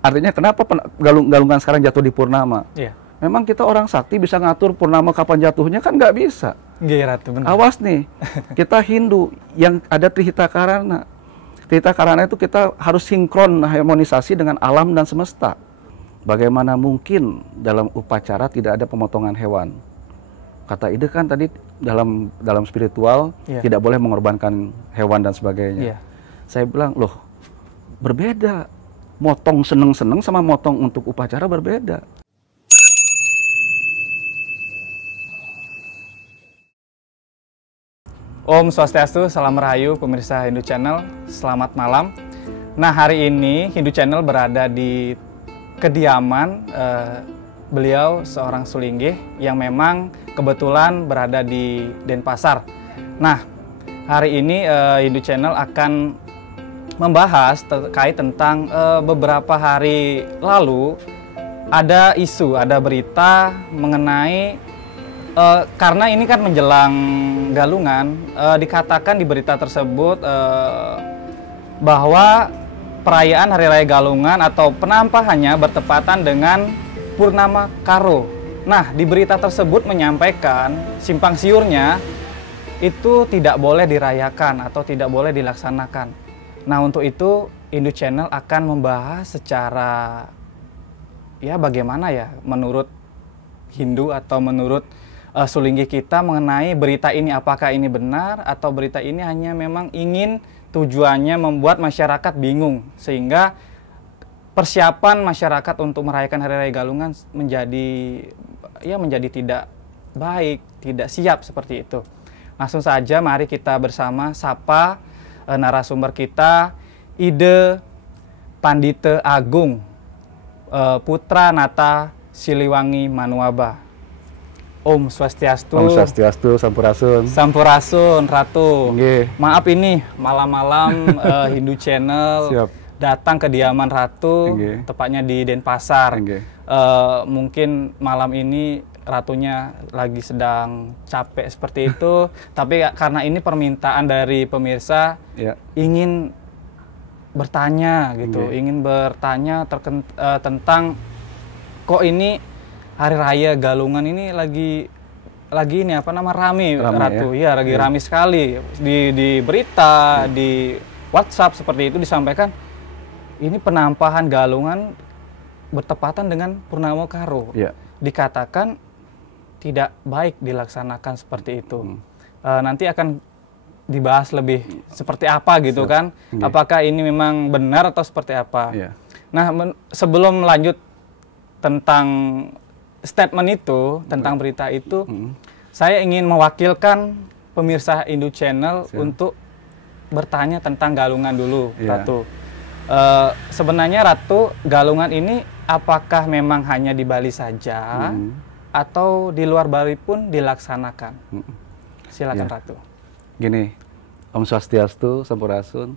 Artinya kenapa galungan sekarang jatuh di purnama? Iya. Memang kita orang sakti bisa ngatur purnama kapan jatuhnya kan nggak bisa. Iya Ratu, benar. Awas nih, kita Hindu yang ada Trihita Karana. Trihita Karana itu kita harus sinkron harmonisasi dengan alam dan semesta. Bagaimana mungkin dalam upacara tidak ada pemotongan hewan? Kata ide kan tadi dalam spiritual tidak boleh mengorbankan hewan dan sebagainya. Saya bilang, loh berbeda. Motong seneng-seneng sama motong untuk upacara berbeda. Om Swastiastu, salam rahayu pemirsa Hindu Channel, selamat malam. Nah, hari ini Hindu Channel berada di kediaman beliau seorang Sulinggih yang memang kebetulan berada di Denpasar. Nah, hari ini Hindu Channel akan membahas terkait tentang beberapa hari lalu ada isu, ada berita mengenai karena ini kan menjelang Galungan, dikatakan di berita tersebut bahwa perayaan Hari Raya Galungan atau penampahannya bertepatan dengan Purnama Karo. Nah, di berita tersebut menyampaikan simpang siurnya itu tidak boleh dirayakan atau tidak boleh dilaksanakan. Nah, untuk itu Hindu Channel akan membahas secara ya bagaimana ya menurut Hindu atau menurut Sulinggih kita mengenai berita ini, apakah ini benar atau berita ini hanya memang ingin tujuannya membuat masyarakat bingung sehingga persiapan masyarakat untuk merayakan Hari Raya Galungan menjadi tidak baik, tidak siap seperti itu. Langsung saja mari kita bersama sapa narasumber kita, Ide Pandita Agung Putra Nata Siliwangi Manuaba. Om Swastiastu. Om Swastiastu, Sampurasun. Sampurasun, Ratu. Nggih. Maaf ini malam-malam Hindu Channel datang ke diaman Ratu, tepatnya di Denpasar. Mungkin malam ini Ratunya lagi sedang capek seperti itu, tapi karena ini permintaan dari pemirsa, ingin bertanya gitu, ingin bertanya tentang kok ini Hari Raya Galungan ini lagi ini apa nama rame Ratu, ya lagi rame sekali di berita, di WhatsApp seperti itu disampaikan ini penampahan Galungan bertepatan dengan Purnama Karo, dikatakan tidak baik dilaksanakan seperti itu. Nanti akan dibahas lebih seperti apa gitu kan, apakah ini memang benar atau seperti apa. Nah, sebelum lanjut tentang statement itu, tentang berita itu, saya ingin mewakilkan pemirsa Hindu Channel untuk bertanya tentang Galungan dulu, Ratu. Sebenarnya Ratu, Galungan ini apakah memang hanya di Bali saja atau di luar Bali pun dilaksanakan? Silakan Ratu. Gini, Om Swastiastu, Sampurasun.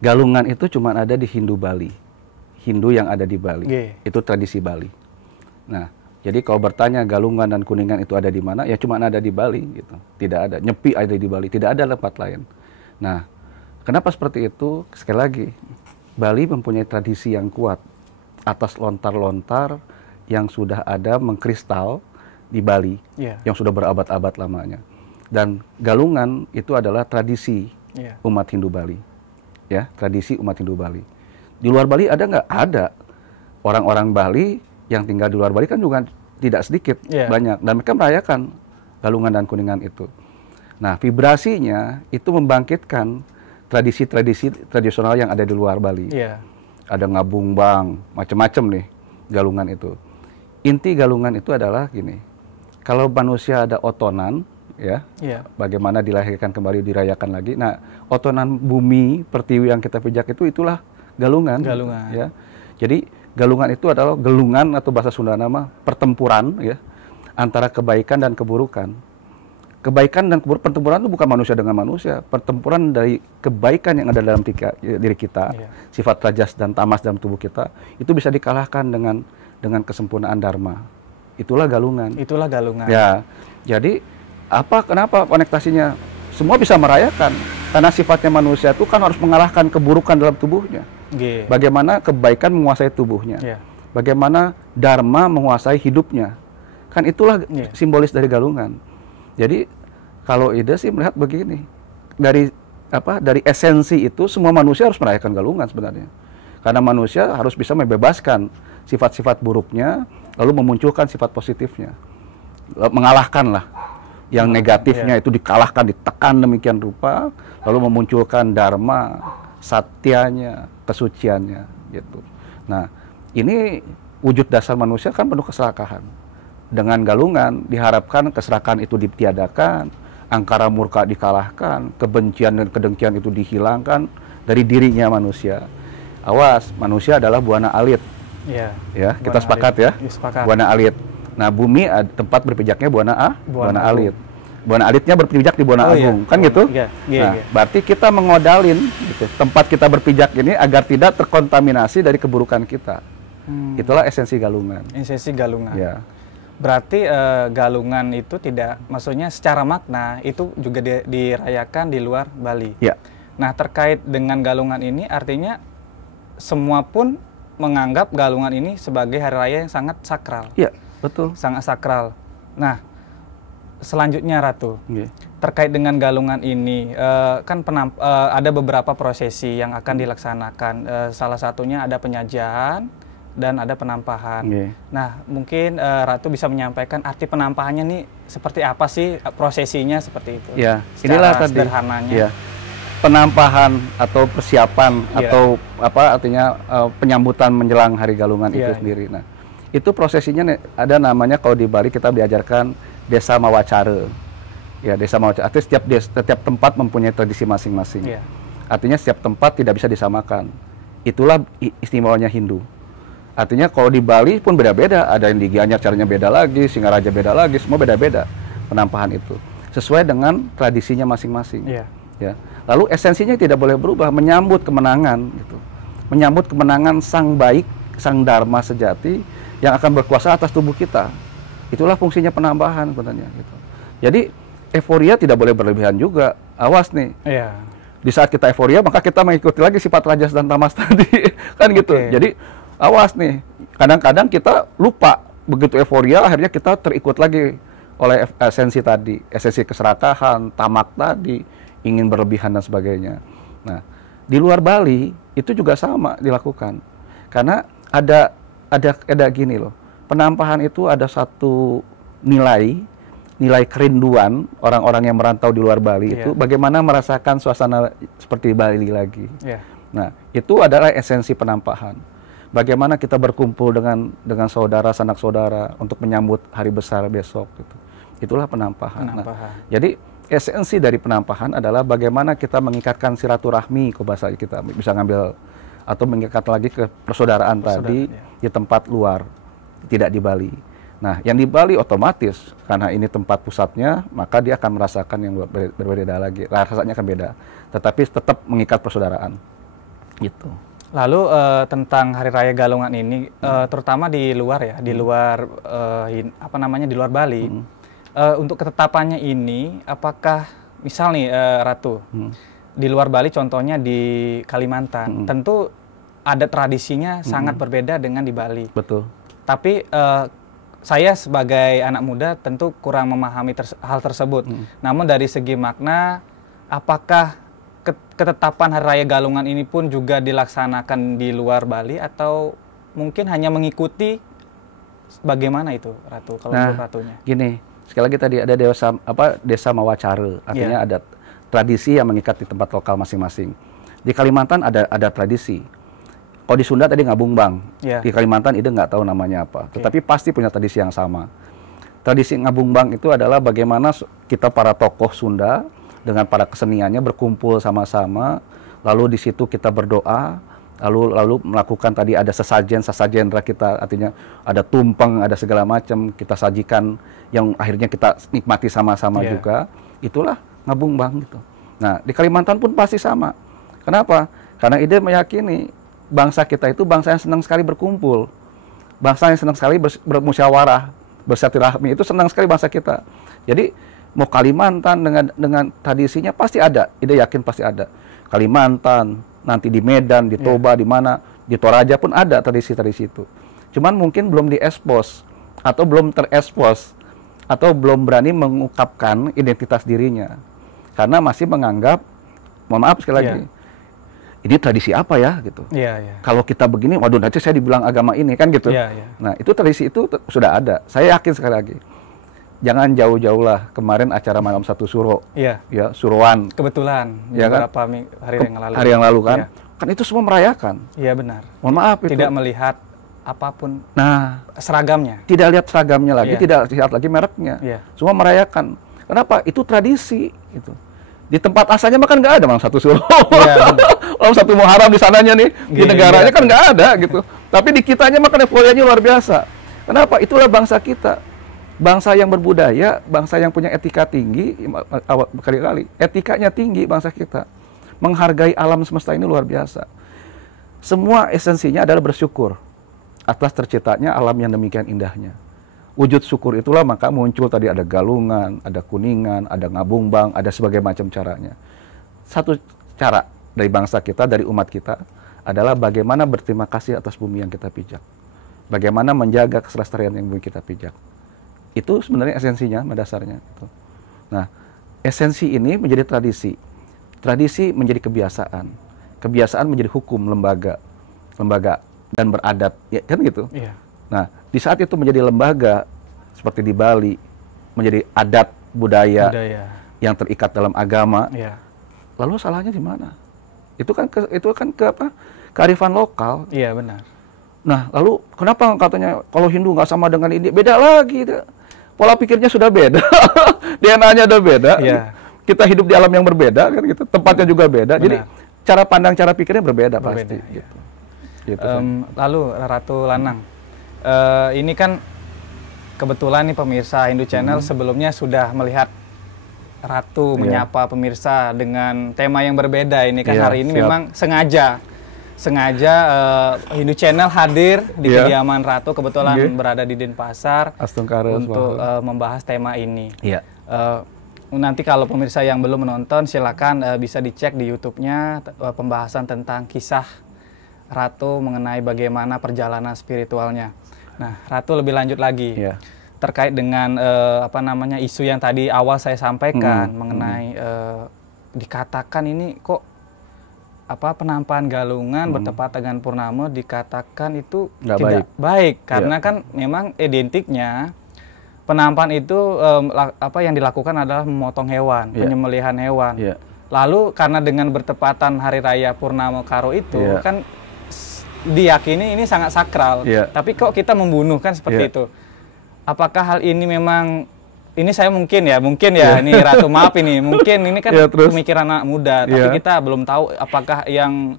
Galungan itu cuma ada di Hindu Bali. Hindu yang ada di Bali. Itu tradisi Bali. Nah, jadi kalau bertanya Galungan dan Kuningan itu ada di mana, ya cuma ada di Bali gitu. Tidak ada, Nyepi ada di Bali, tidak ada tempat lain. Nah, kenapa seperti itu? Sekali lagi, Bali mempunyai tradisi yang kuat atas lontar-lontar yang sudah ada mengkristal di Bali, yang sudah berabad-abad lamanya. Dan Galungan itu adalah tradisi umat Hindu Bali, ya, tradisi umat Hindu Bali. Di luar Bali ada nggak? Ada. Orang-orang Bali yang tinggal di luar Bali kan juga tidak sedikit, banyak. Dan mereka merayakan Galungan dan Kuningan itu. Nah, vibrasinya itu membangkitkan tradisi-tradisi tradisional yang ada di luar Bali. Ada ngabung bang, macam-macam nih Galungan itu. Inti Galungan itu adalah gini, kalau manusia ada otonan, bagaimana dilahirkan kembali, dirayakan lagi. Nah, otonan bumi, pertiwi yang kita pijak itulah Galungan. Ya. Jadi Galungan itu adalah gelungan atau bahasa Sunda nama pertempuran antara kebaikan dan keburukan. Kebaikan dan keburukan, pertempuran itu bukan manusia dengan manusia, pertempuran dari kebaikan yang ada dalam diri kita, sifat rajas dan tamas dalam tubuh kita, itu bisa dikalahkan dengan kesempurnaan dharma. Itulah Galungan. Itulah Galungan. Ya. Jadi kenapa konektasinya? Semua bisa merayakan karena sifatnya manusia itu kan harus mengalahkan keburukan dalam tubuhnya. Bagaimana kebaikan menguasai tubuhnya. Bagaimana dharma menguasai hidupnya. Kan itulah simbolis dari galungan. Jadi kalau Ida sih melihat begini, dari esensi itu semua manusia harus merayakan galungan sebenarnya. Karena manusia harus bisa membebaskan sifat-sifat buruknya, lalu memunculkan sifat positifnya. Mengalahkan lah yang negatifnya itu dikalahkan, ditekan demikian rupa, lalu memunculkan dharma, satyanya, kesuciannya gitu. Nah, ini wujud dasar manusia kan penuh keserakahan. Dengan galungan diharapkan keserakahan itu ditiadakan, angkara murka dikalahkan, kebencian dan kedengkian itu dihilangkan dari dirinya manusia. Awas, manusia adalah buana alit. Ya, kita sepakat alit. Ya. Sepakat. Buana alit. Nah, bumi tempat berpijaknya buana alit. Buana alitnya berpijak di buana agung, kan gitu? Berarti kita mengodalin gitu, tempat kita berpijak ini agar tidak terkontaminasi dari keburukan kita. Itulah esensi galungan. Esensi galungan. Ya. Berarti galungan itu tidak, maksudnya secara makna itu juga dirayakan di luar Bali. Ya. Nah, terkait dengan galungan ini artinya semua pun menganggap galungan ini sebagai hari raya yang sangat sakral. Iya, betul. Sangat sakral. Nah, selanjutnya Ratu, terkait dengan galungan ini, kan ada beberapa prosesi yang akan dilaksanakan. Salah satunya ada penyajian dan ada penampahan. Nah, mungkin Ratu bisa menyampaikan arti penampahannya nih seperti apa sih, prosesinya seperti itu? Ya, inilah tadi sederhananya. Ya. Penampahan atau persiapan atau apa artinya penyambutan menjelang hari galungan itu sendiri. Nah, itu prosesinya ada namanya, kalau di Bali kita diajarkan desa mawacara. Ya, desa mawacara. Artinya setiap tempat mempunyai tradisi masing-masing. Artinya setiap tempat tidak bisa disamakan. Itulah istimewanya Hindu. Artinya kalau di Bali pun beda-beda, ada yang di Gianyar caranya beda lagi, Singaraja beda lagi, semua beda-beda penampahan itu. Sesuai dengan tradisinya masing-masing. Ya. Lalu esensinya tidak boleh berubah, menyambut kemenangan gitu. Menyambut kemenangan sang baik, sang dharma sejati yang akan berkuasa atas tubuh kita. Itulah fungsinya penambahan sebenarnya gitu. Jadi euforia tidak boleh berlebihan juga. Awas nih. Di saat kita euforia maka kita mengikuti lagi sifat rajas dan tamas tadi. Kan gitu. Jadi awas nih, kadang-kadang kita lupa, begitu euforia akhirnya kita terikut lagi oleh esensi tadi, esensi keserakahan, tamak tadi, ingin berlebihan dan sebagainya. Nah, di luar Bali itu juga sama dilakukan, karena ada gini loh, penampahan itu ada satu nilai kerinduan orang-orang yang merantau di luar Bali itu, bagaimana merasakan suasana seperti Bali lagi. Nah, itu adalah esensi penampahan. Bagaimana kita berkumpul dengan saudara, sanak saudara untuk menyambut hari besar besok gitu. Itulah penampahan. Nah, jadi esensi dari penampahan adalah bagaimana kita mengikatkan silaturahmi, ke bahasa kita bisa ngambil atau mengikat lagi ke persaudaraan tadi di tempat luar, tidak di Bali. Nah, yang di Bali otomatis karena ini tempat pusatnya, maka dia akan merasakan yang berbeda lagi. Rasanya akan beda, tetapi tetap mengikat persaudaraan. Gitu. Lalu tentang Hari Raya Galungan ini, terutama di luar ya, di luar di luar Bali, untuk ketetapannya ini, apakah misal nih Ratu, di luar Bali, contohnya di Kalimantan, tentu ada tradisinya sangat berbeda dengan di Bali. Betul. Tapi saya sebagai anak muda tentu kurang memahami hal tersebut. Namun dari segi makna, apakah ketetapan Hari Raya Galungan ini pun juga dilaksanakan di luar Bali atau mungkin hanya mengikuti, bagaimana itu Ratu kalau menurut Ratunya? Gini, sekali lagi tadi ada desa mawacara, artinya ada tradisi yang mengikat di tempat lokal masing-masing. Di Kalimantan ada tradisi. Kalau di Sunda tadi ngabungbang, di Kalimantan itu nggak tahu namanya apa, tetapi pasti punya tradisi yang sama. Tradisi ngabungbang itu adalah bagaimana kita para tokoh Sunda dengan para keseniannya berkumpul sama-sama, lalu di situ kita berdoa, lalu melakukan tadi ada sesajen-sesajendra kita, artinya ada tumpeng, ada segala macam kita sajikan yang akhirnya kita nikmati sama-sama juga. Itulah ngabungbang gitu. Nah, di Kalimantan pun pasti sama. Kenapa? Karena ide meyakini bangsa kita itu bangsa yang senang sekali berkumpul. Bangsa yang senang sekali bermusyawarah, bersilaturahmi, itu senang sekali bangsa kita. Jadi mau Kalimantan dengan tradisinya pasti ada, ide yakin pasti ada. Kalimantan, nanti di Medan, di Toba, di mana, di Toraja pun ada tradisi-tradisi itu. Cuman mungkin belum diekspos atau belum terekspos atau belum berani mengungkapkan identitas dirinya karena masih menganggap, mohon maaf sekali lagi, ini tradisi apa ya gitu. Kalau kita begini, waduh nanti saya dibilang agama ini kan gitu. Nah itu tradisi itu sudah ada. Saya yakin sekali lagi. Jangan jauh-jauh lah, kemarin acara malam satu suro, ya suruan. Kebetulan, ya beberapa kan? hari yang lalu kan, kan itu semua merayakan. Iya benar. Mohon maaf tidak itu. melihat apapun. Nah, seragamnya. Tidak lihat seragamnya lagi, tidak lihat lagi mereknya. Semua merayakan. Kenapa? Itu tradisi. Itu. Di tempat asalnya mah kan nggak ada malam satu suro. Malam satu Muharram di sananya nih, di negaranya kan nggak ada gitu. Tapi di kitanya mah kan euforianya luar biasa. Kenapa? Itulah bangsa kita. Bangsa yang berbudaya, bangsa yang punya etika tinggi, berkali-kali, etikanya tinggi bangsa kita. Menghargai alam semesta ini luar biasa. Semua esensinya adalah bersyukur atas terciptanya alam yang demikian indahnya. Wujud syukur itulah maka muncul tadi ada galungan, ada kuningan, ada ngabungbang, ada sebagai macam caranya. Satu cara dari bangsa kita, dari umat kita, adalah bagaimana berterima kasih atas bumi yang kita pijak. Bagaimana menjaga keselestarian yang bumi kita pijak. Itu sebenarnya esensinya, dasarnya. Nah, esensi ini menjadi tradisi. Tradisi menjadi kebiasaan. Kebiasaan menjadi hukum lembaga dan beradat, ya, kan gitu. Nah, di saat itu menjadi lembaga, seperti di Bali, menjadi adat budaya yang terikat dalam agama. Lalu salahnya di mana? Itu kan kearifan lokal. Iya benar. Nah, lalu kenapa katanya kalau Hindu nggak sama dengan India? Beda lagi. Pola pikirnya sudah beda, DNA-nya sudah beda. Kita hidup di alam yang berbeda, kan gitu. Tempatnya juga beda. Benar. Jadi cara pandang, cara pikirnya berbeda pasti. Gitu. Lalu Ratu Lanang, ini kan kebetulan nih pemirsa Hindu Channel sebelumnya sudah melihat Ratu menyapa pemirsa dengan tema yang berbeda. Ini kan hari ini memang sengaja Hindu Channel hadir di kediaman Ratu, kebetulan berada di Denpasar untuk membahas tema ini. Nanti kalau pemirsa yang belum menonton silakan bisa dicek di YouTube-nya pembahasan tentang kisah Ratu mengenai bagaimana perjalanan spiritualnya. Nah, Ratu lebih lanjut lagi terkait dengan isu yang tadi awal saya sampaikan mengenai dikatakan ini kok penampakan galungan bertepatan dengan purnama dikatakan itu tidak baik karena kan memang identiknya penampakan itu yang dilakukan adalah memotong hewan, penyembelihan hewan. Lalu karena dengan bertepatan hari raya purnama karo itu kan diyakini ini sangat sakral. Tapi kok kita membunuh kan seperti itu. Apakah hal ini memang ini saya mungkin ya ini Ratu maaf ini mungkin ini kan pemikiran anak muda tapi kita belum tahu apakah yang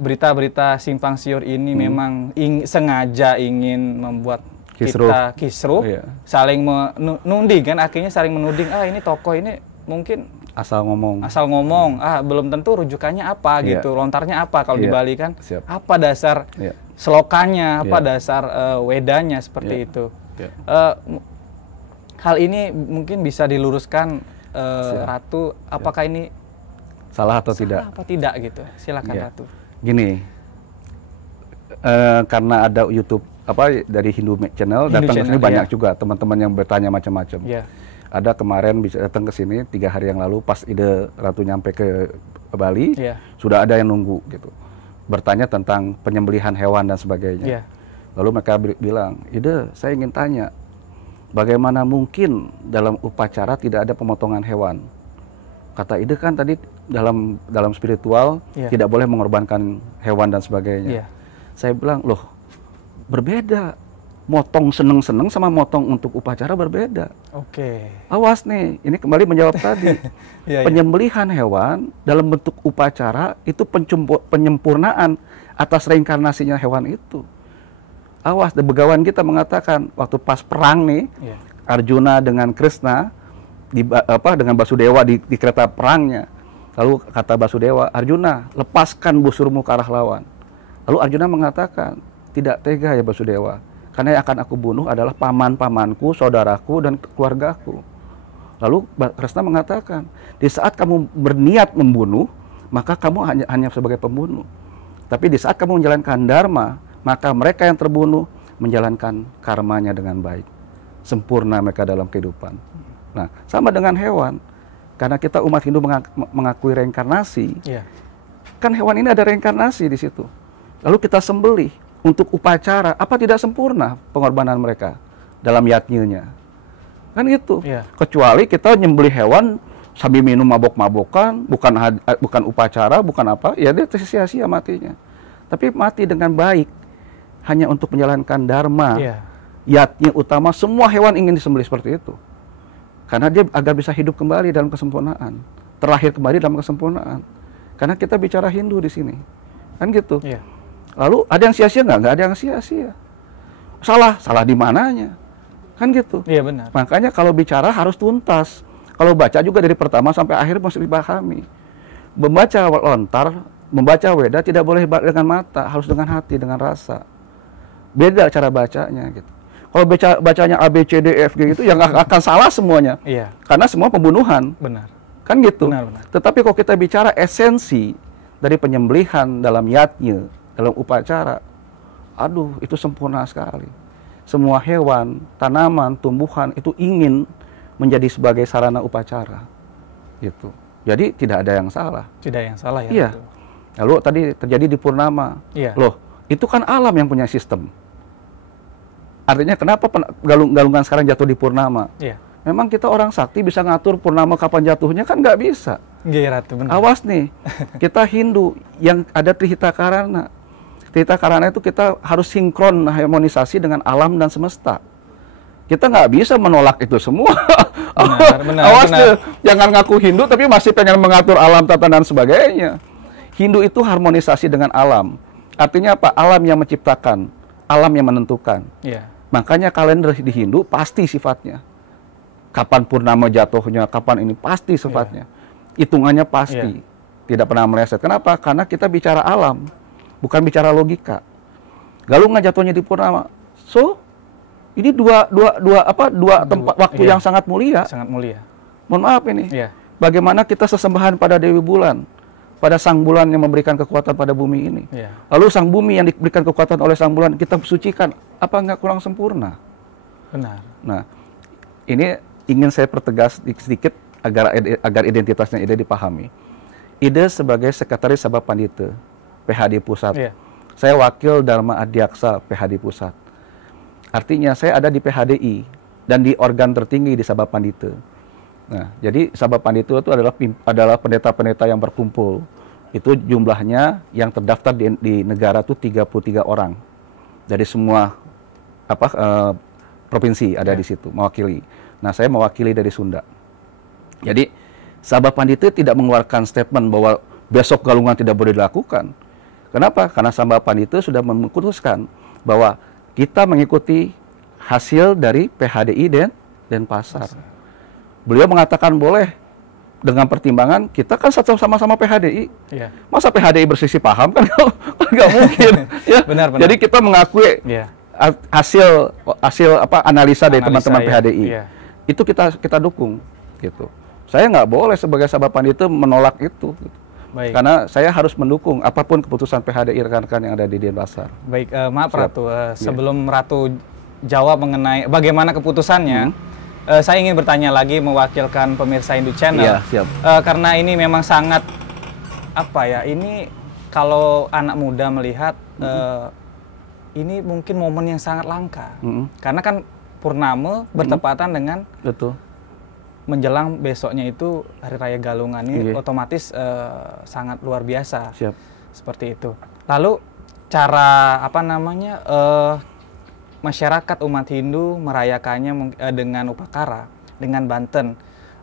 berita-berita simpang siur ini memang sengaja ingin membuat kita kisruh saling menuding kan, akhirnya saling menuding ini tokoh ini mungkin asal ngomong belum tentu rujukannya apa gitu, lontarnya apa kalau di Bali kan apa dasar selokannya, apa dasar wedanya seperti itu. Hal ini mungkin bisa diluruskan Ratu, apakah ini salah atau tidak? Apa tidak gitu? Silakan Ratu. Gini, karena ada YouTube dari Hindu Channel datang ke sini banyak juga teman-teman yang bertanya macam-macam. Ada kemarin bisa datang ke sini 3 hari yang lalu pas ide Ratu nyampe ke Bali, sudah ada yang nunggu gitu, bertanya tentang penyembelihan hewan dan sebagainya. Lalu mereka bilang, Ide, saya ingin tanya. Bagaimana mungkin dalam upacara tidak ada pemotongan hewan? Kata Ide kan tadi dalam spiritual tidak boleh mengorbankan hewan dan sebagainya. Saya bilang, loh berbeda. Motong seneng-seneng sama motong untuk upacara berbeda. Awas nih, ini kembali menjawab tadi. Penyembelihan hewan dalam bentuk upacara itu penyempurnaan atas reinkarnasinya hewan itu. Awas, begawan kita mengatakan waktu pas perang nih, Arjuna dengan Krishna dengan Basudewa di kereta perangnya. Lalu kata Basudewa, Arjuna, lepaskan busurmu ke arah lawan. Lalu Arjuna mengatakan, tidak tega ya Basudewa, karena yang akan aku bunuh adalah paman-pamanku, saudaraku, dan keluargaku. Lalu Krishna mengatakan, di saat kamu berniat membunuh, maka kamu hanya sebagai pembunuh. Tapi di saat kamu menjalankan dharma, maka mereka yang terbunuh menjalankan karmanya dengan baik. Sempurna mereka dalam kehidupan. Nah, sama dengan hewan. Karena kita umat Hindu mengakui reinkarnasi, kan hewan ini ada reinkarnasi di situ. Lalu kita sembelih untuk upacara, apa tidak sempurna pengorbanan mereka dalam yatnya? Kan gitu. Kecuali kita nyembelih hewan sambil minum mabok-mabokan, bukan upacara, bukan apa, ya dia sia-sia matinya. Tapi mati dengan baik, hanya untuk menjalankan dharma. Yatnya utama, semua hewan ingin disembelih seperti itu. Karena dia agar bisa hidup kembali dalam kesempurnaan, terlahir kembali dalam kesempurnaan. Karena kita bicara Hindu di sini, kan gitu. Lalu ada yang sia-sia nggak? Nggak ada yang sia-sia. Salah di mananya? Kan gitu. Iya benar. Makanya kalau bicara harus tuntas. Kalau baca juga dari pertama sampai akhir mesti dipahami. Membaca lontar, membaca Weda tidak boleh dengan mata, harus dengan hati, dengan rasa. Beda cara bacanya gitu. Kalau bacanya A, B, C, D, F, G gitu, ya nggak akan salah semuanya. Karena semua pembunuhan. Benar. Kan gitu. Benar. Tetapi kalau kita bicara esensi dari penyembelihan dalam yatnya, dalam upacara, aduh itu sempurna sekali. Semua hewan, tanaman, tumbuhan itu ingin menjadi sebagai sarana upacara, gitu. Jadi tidak ada yang salah. Tidak ada yang salah ya. Iya. Lalu tadi terjadi di Purnama. Loh, itu kan alam yang punya sistem. Artinya kenapa galungan sekarang jatuh di Purnama? Memang kita orang sakti bisa ngatur Purnama kapan jatuhnya, kan nggak bisa. Ratu, benar. Awas nih, kita Hindu yang ada Trihita Karana. Trihita Karana itu kita harus sinkron harmonisasi dengan alam dan semesta. Kita nggak bisa menolak itu semua. Awas deh, jangan ngaku Hindu tapi masih pengen mengatur alam, tata dan sebagainya. Hindu itu harmonisasi dengan alam. Artinya apa? Alam yang menciptakan, alam yang menentukan. Makanya kalender di Hindu pasti sifatnya. Kapan purnama jatuhnya, kapan ini pasti sifatnya. Hitungannya pasti. Tidak pernah meleset. Kenapa? Karena kita bicara alam, bukan bicara logika. Galungan jatuhnya di purnama. So, ini dua tempat waktu yang sangat mulia. Sangat mulia. Mohon maaf ini. Bagaimana kita sesembahan pada Dewi Bulan, pada Sang Bulan yang memberikan kekuatan pada bumi ini. Lalu Sang Bumi yang diberikan kekuatan oleh Sang Bulan kita sucikan, apa nggak kurang sempurna? Benar. Nah, ini ingin saya pertegas sedikit agar identitasnya Ida dipahami. Ida sebagai Sekretaris Sabha Pandita PHD Pusat. Saya wakil Dharma Adiaksa PHD Pusat. Artinya saya ada di PHDI dan di organ tertinggi di Sabha Pandita. Nah, jadi Sabha Pandita itu adalah pendeta-pendeta yang berkumpul. Itu jumlahnya yang terdaftar di negara itu 33 orang. Dari semua provinsi ada di situ mewakili. Nah, saya mewakili dari Sunda. Jadi Sabha Pandita tidak mengeluarkan statement bahwa besok galungan tidak boleh dilakukan. Kenapa? Karena Sabha Pandita sudah memutuskan bahwa kita mengikuti hasil dari PHDI dan Pasar. Beliau mengatakan boleh dengan pertimbangan kita kan sama-sama PHDI. Masa PHDI bersisi paham kan nggak mungkin. Benar. Jadi kita mengakui hasil analisa dari teman-teman PHDI. Itu kita dukung gitu. Saya nggak boleh sebagai Sabha Pandita menolak itu. Gitu. Karena saya harus mendukung apapun keputusan PHDI rekan-rekan yang ada di Denpasar. Baik, maaf Ratu, sebelum Ratu jawab mengenai bagaimana keputusannya, saya ingin bertanya lagi mewakilkan pemirsa Hindu Channel. Karena ini memang sangat ini kalau anak muda melihat ini mungkin momen yang sangat langka. Karena kan Purnama bertepatan dengan menjelang besoknya itu Hari Raya Galungan ini otomatis sangat luar biasa. Seperti itu. Lalu cara masyarakat umat Hindu merayakannya dengan upakara, dengan Banten.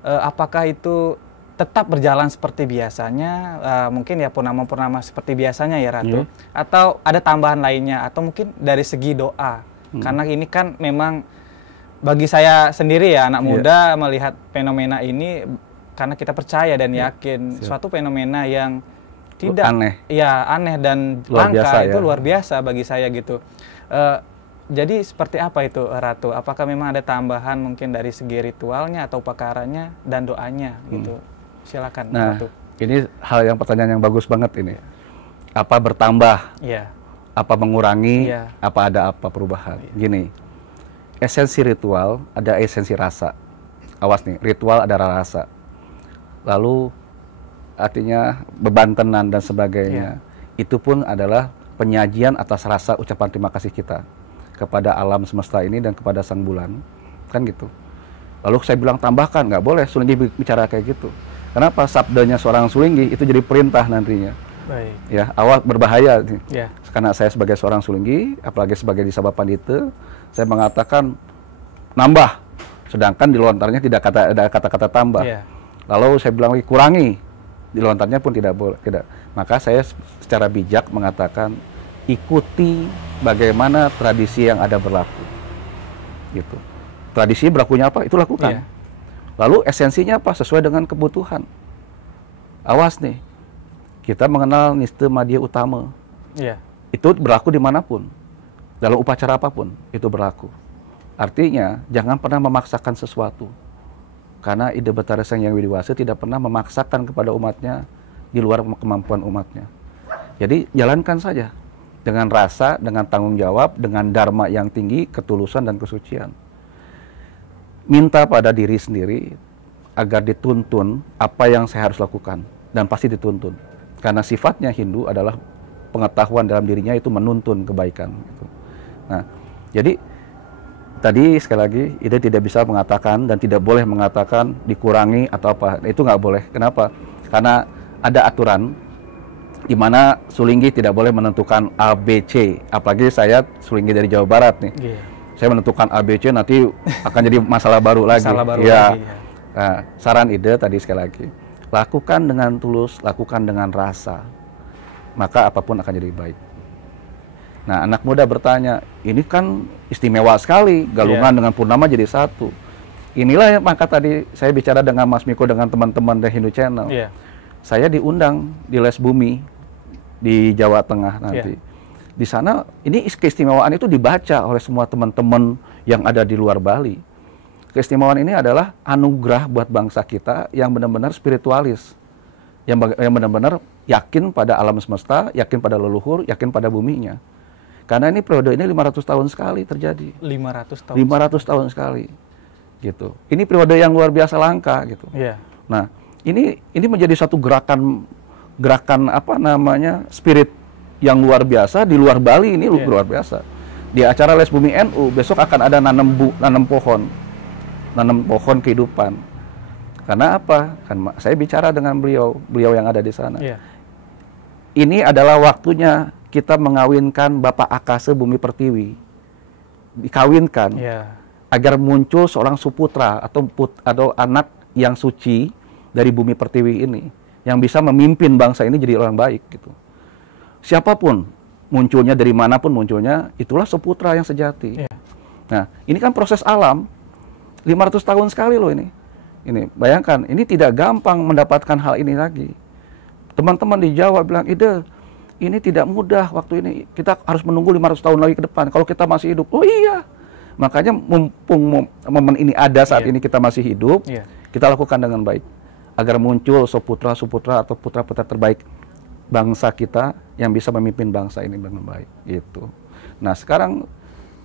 Apakah itu tetap berjalan seperti biasanya? Mungkin ya purnama-purnama seperti biasanya ya Ratu? Atau ada tambahan lainnya? Atau mungkin dari segi doa? Karena ini kan memang bagi saya sendiri ya anak muda melihat fenomena ini karena kita percaya dan yakin suatu fenomena yang tidak aneh dan langka itu luar biasa bagi saya gitu. Jadi seperti apa itu Ratu? Apakah memang ada tambahan mungkin dari segi ritualnya atau upakaranya dan doanya gitu? Silakan Ratu. Ini hal yang pertanyaan yang bagus banget ini. Apa bertambah? Yeah. Apa mengurangi? Yeah. Apa ada apa perubahan? Yeah. Gini, esensi ritual ada esensi rasa. Awas nih, ritual ada rasa. Lalu artinya beban tenan dan sebagainya. Yeah. Itu pun adalah penyajian atas rasa ucapan terima kasih kita kepada alam semesta ini dan kepada sang bulan. Kan gitu. Lalu saya bilang tambahkan, nggak boleh Sulinggi bicara kayak gitu. Kenapa? Sabdanya seorang Sulinggi itu jadi perintah nantinya. Baik. Ya, awal berbahaya. Yeah. Karena saya sebagai seorang Sulinggi, apalagi sebagai di Sabah Pandita, saya mengatakan nambah. Sedangkan di lontarnya tidak ada kata-kata tambah. Yeah. Lalu saya bilang kurangi. Di lontarnya pun tidak boleh. Tidak. Maka saya secara bijak mengatakan ikuti bagaimana tradisi yang ada berlaku. Gitu. Tradisi berlakunya apa? Itu lakukan. Yeah. Lalu esensinya apa? Sesuai dengan kebutuhan. Awas nih, kita mengenal Niste Madya Utama. Yeah. Itu berlaku dimanapun, dalam upacara apapun itu berlaku. Artinya jangan pernah memaksakan sesuatu, karena Ida Betara Sang Hyang Widiwasa tidak pernah memaksakan kepada umatnya di luar kemampuan umatnya. Jadi jalankan saja dengan rasa, dengan tanggung jawab, dengan dharma yang tinggi, ketulusan dan kesucian. Minta pada diri sendiri agar dituntun apa yang saya harus lakukan, dan pasti dituntun. Karena sifatnya Hindu adalah pengetahuan dalam dirinya itu menuntun kebaikan. Gitu. Nah, jadi tadi sekali lagi Ida tidak bisa mengatakan dan tidak boleh mengatakan dikurangi atau apa. Itu nggak boleh. Kenapa? Karena ada aturan di mana Sulinggi tidak boleh menentukan A, B, C. Apalagi saya Sulinggi dari Jawa Barat nih. Yeah. Saya menentukan ABC nanti akan jadi masalah baru lagi. Masalah baru lagi. Ya. Nah, saran Ida tadi sekali lagi, lakukan dengan tulus, lakukan dengan rasa, maka apapun akan jadi baik. Nah, anak muda bertanya, ini kan istimewa sekali, galungan dengan purnama jadi satu. Inilah yang maka tadi saya bicara dengan Mas Miko dengan teman-teman dari Hindu Channel. Yeah. Saya diundang di Les Bumi di Jawa Tengah nanti. Yeah. Di sana ini keistimewaan itu dibaca oleh semua teman-teman yang ada di luar Bali. Keistimewaan ini adalah anugerah buat bangsa kita yang benar-benar spiritualis, yang benar-benar yakin pada alam semesta, yakin pada leluhur, yakin pada buminya. Karena ini periode ini 500 tahun sekali terjadi. 500 tahun sekali. Gitu. Ini periode yang luar biasa langka gitu. Yeah. Nah, ini menjadi satu gerakan apa namanya? Spirit yang luar biasa di luar Bali ini luar biasa. Di acara Les Bumi NU besok akan ada nanam pohon kehidupan. Karena apa? Kan saya bicara dengan beliau yang ada di sana. Yeah. Ini adalah waktunya kita mengawinkan Bapak Akasa Bumi Pertiwi. Dikawinkan agar muncul seorang suputra atau anak yang suci dari Bumi Pertiwi ini yang bisa memimpin bangsa ini jadi orang baik gitu. Siapapun munculnya, dari manapun munculnya, itulah seputra yang sejati. Yeah. Nah, ini kan proses alam, 500 tahun sekali loh ini. Ini bayangkan, ini tidak gampang mendapatkan hal ini lagi. Teman-teman di Jawa bilang, Ida, ini tidak mudah waktu ini. Kita harus menunggu 500 tahun lagi ke depan. Kalau kita masih hidup, oh iya. Makanya mumpung momen ini ada saat ini kita masih hidup, kita lakukan dengan baik. Agar muncul seputra-seputra atau putra-putra terbaik bangsa kita yang bisa memimpin bangsa ini dengan baik gitu. Nah sekarang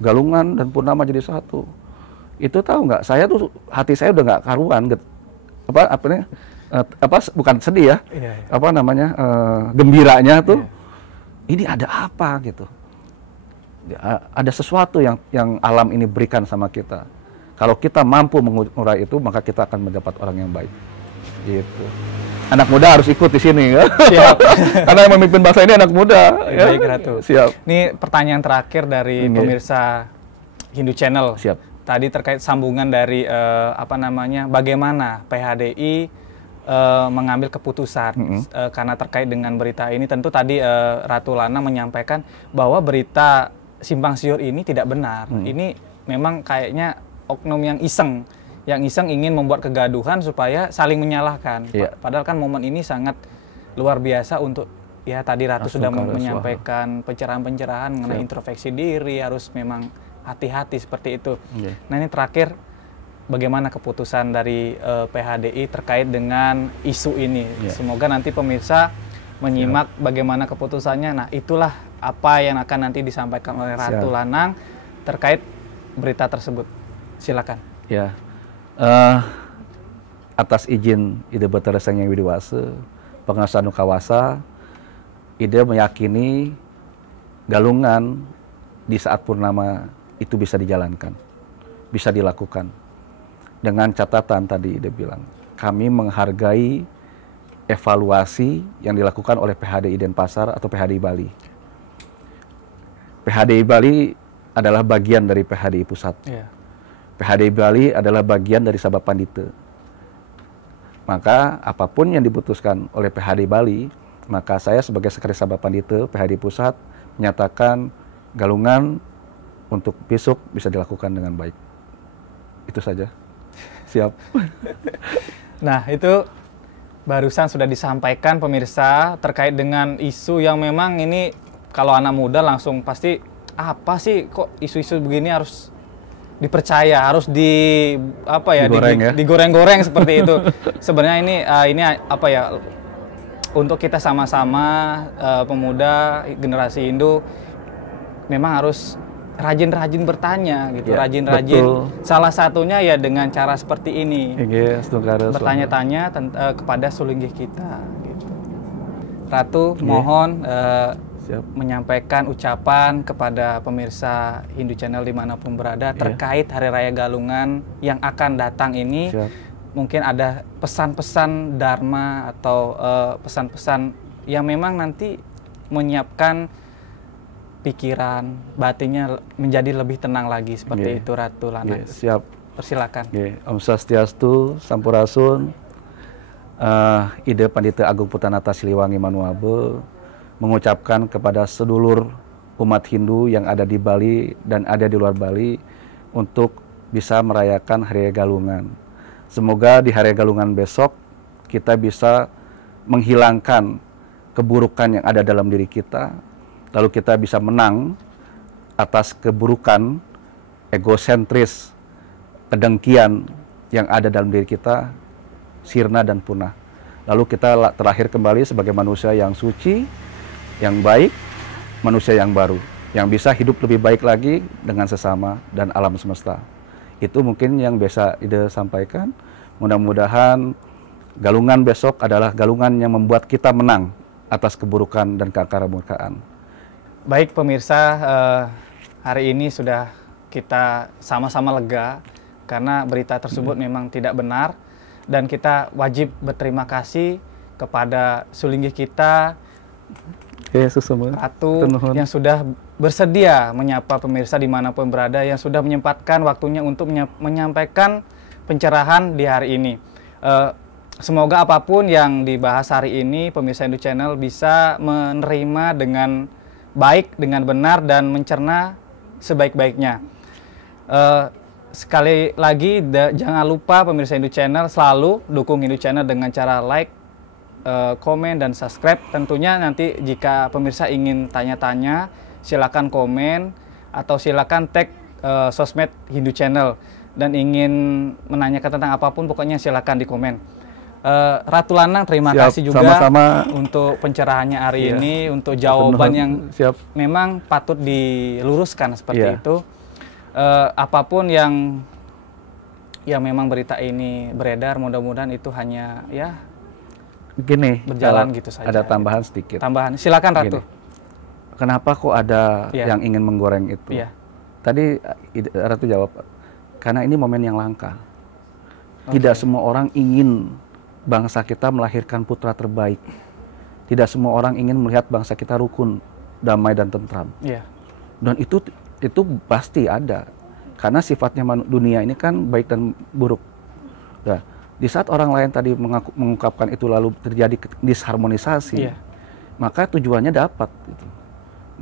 galungan dan purnama jadi satu. Itu tahu nggak? Saya tuh hati saya udah nggak karuan. Bukan sedih ya? Apa namanya? Gembiranya tuh. Ini ada apa gitu? Ada sesuatu yang alam ini berikan sama kita. Kalau kita mampu mengurai itu, maka kita akan mendapat orang yang baik. Gitu. Anak muda harus ikut di sini ya. Siap. Karena yang memimpin bangsa ini anak muda. Ya. Baik, Ratu. Siap. Ini pertanyaan terakhir dari pemirsa Hindu Channel. Siap. Tadi terkait sambungan dari bagaimana PHDI mengambil keputusan karena terkait dengan berita ini. Tentu tadi Ratu Lana menyampaikan bahwa berita simpang siur ini tidak benar. Ini memang kayaknya oknum yang iseng ingin membuat kegaduhan supaya saling menyalahkan. Yeah. Padahal kan momen ini sangat luar biasa untuk, ya tadi Ratu sudah menyampaikan pencerahan-pencerahan mengenai introspeksi diri, harus memang hati-hati seperti itu. Yeah. Nah ini terakhir, bagaimana keputusan dari PHDI terkait dengan isu ini. Semoga nanti pemirsa menyimak bagaimana keputusannya. Nah, itulah apa yang akan nanti disampaikan oleh Ratu Lanang terkait berita tersebut. Silakan. Ya, atas izin Ide Bathara Sang Hyang Widiwasa, Pengarsa Nukawasa, Ide meyakini galungan di saat purnama itu bisa dijalankan, bisa dilakukan. Dengan catatan tadi Ide bilang, kami menghargai evaluasi yang dilakukan oleh PHDI Denpasar atau PHDI Bali. PHDI Bali adalah bagian dari PHDI Pusat. PHDI Bali adalah bagian dari Sabah Pandita. Maka apapun yang diputuskan oleh PHDI Bali, maka saya sebagai Sekretaris Sabah Pandita PHDI Pusat menyatakan galungan untuk besok bisa dilakukan dengan baik. Itu saja. Siap. Nah, itu barusan sudah disampaikan pemirsa terkait dengan isu yang memang ini kalau anak muda langsung pasti apa sih kok isu-isu begini harus dipercaya, harus digoreng-goreng seperti itu. Sebenarnya ini apa ya, untuk kita sama-sama pemuda generasi Hindu memang harus rajin-rajin bertanya gitu, rajin-rajin. Salah satunya ya dengan cara seperti ini, bertanya-tanya kepada sulinggih kita. Gitu. Ratu, mohon menyampaikan ucapan kepada pemirsa Hindu Channel dimanapun berada terkait Hari Raya Galungan yang akan datang ini. Mungkin ada pesan-pesan dharma atau pesan-pesan yang memang nanti menyiapkan pikiran, batinnya menjadi lebih tenang lagi seperti itu, Ratu Lanang. Siap. Persilakan. Om Swastiastu, Sampurasun. Ide Pandita Agung Putanata Siliwangi Manuabe mengucapkan kepada sedulur umat Hindu yang ada di Bali dan ada di luar Bali untuk bisa merayakan Hari Galungan. Semoga di Hari Galungan besok kita bisa menghilangkan keburukan yang ada dalam diri kita, lalu kita bisa menang atas keburukan, egosentris, kedengkian yang ada dalam diri kita, sirna dan punah. Lalu kita terlahir kembali sebagai manusia yang suci, yang baik, manusia yang baru, yang bisa hidup lebih baik lagi dengan sesama dan alam semesta. Itu mungkin yang bisa Ide sampaikan. Mudah-mudahan galungan besok adalah galungan yang membuat kita menang atas keburukan dan keangkara murkaan. Baik pemirsa, hari ini sudah kita sama-sama lega karena berita tersebut memang tidak benar, dan kita wajib berterima kasih kepada sulinggih kita, Ratu, yang sudah bersedia menyapa pemirsa dimanapun berada, yang sudah menyempatkan waktunya untuk menyampaikan pencerahan di hari ini. Semoga apapun yang dibahas hari ini, pemirsa Hindu Channel bisa menerima dengan baik, dengan benar, dan mencerna sebaik-baiknya. Sekali lagi, jangan lupa pemirsa Hindu Channel selalu dukung Hindu Channel dengan cara like, komen, dan subscribe. Tentunya nanti jika pemirsa ingin tanya-tanya, silakan komen atau silakan tag sosmed Hindu Channel, dan ingin menanyakan tentang apapun, pokoknya silakan di komen. Ratu Lanang, terima kasih juga sama-sama untuk pencerahannya hari ini, untuk jawaban yang memang patut diluruskan seperti itu. Apapun yang memang berita ini beredar, mudah-mudahan itu hanya berjalan gitu saja. Ada tambahan sedikit. Tambahan, silakan Ratu. Kenapa kok ada yang ingin menggoreng itu? Tadi Ratu jawab, karena ini momen yang langka. Tidak semua orang ingin bangsa kita melahirkan putra terbaik. Tidak semua orang ingin melihat bangsa kita rukun, damai, dan tentram. Dan itu pasti ada. Karena sifatnya dunia ini kan baik dan buruk. Nah, di saat orang lain tadi mengungkapkan itu lalu terjadi disharmonisasi, maka tujuannya dapat. Gitu.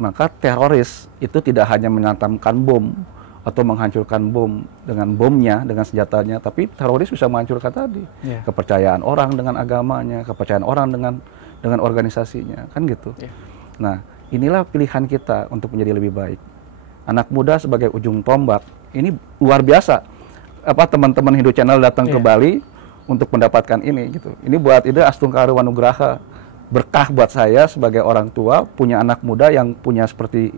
Maka teroris itu tidak hanya menyantamkan bom atau menghancurkan bom dengan bomnya, dengan senjatanya, tapi teroris bisa menghancurkan tadi kepercayaan orang dengan agamanya, kepercayaan orang dengan organisasinya, kan gitu. Nah, inilah pilihan kita untuk menjadi lebih baik. Anak muda sebagai ujung tombak ini luar biasa. teman-teman Hindu Channel datang ke Bali untuk mendapatkan ini gitu. Ini buat ide Astungkara Wanugraha, berkah buat saya sebagai orang tua punya anak muda yang punya seperti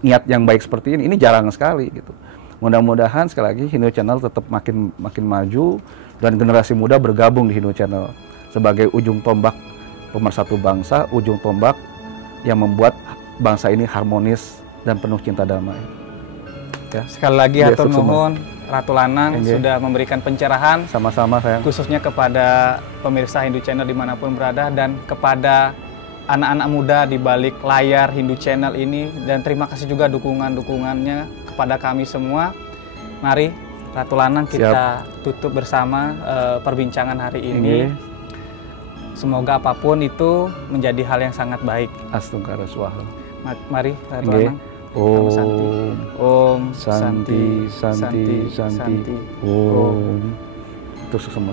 niat yang baik seperti ini jarang sekali gitu. Mudah-mudahan sekali lagi Hindu Channel tetap makin maju dan generasi muda bergabung di Hindu Channel sebagai ujung tombak pemersatu bangsa, ujung tombak yang membuat bangsa ini harmonis dan penuh cinta damai. Ya. Sekali lagi hatur nuhun Ratu Lanang sudah memberikan pencerahan. Sama-sama sayang. Khususnya kepada pemirsa Hindu Channel dimanapun berada dan kepada anak-anak muda di balik layar Hindu Channel ini, dan terima kasih juga dukungannya kepada kami semua. Mari Ratu Lanang kita tutup bersama perbincangan hari ini. Semoga apapun itu menjadi hal yang sangat baik. Astungkara Swaha. Mari Ratu Lanang. Om Santi. Om. Terus semua.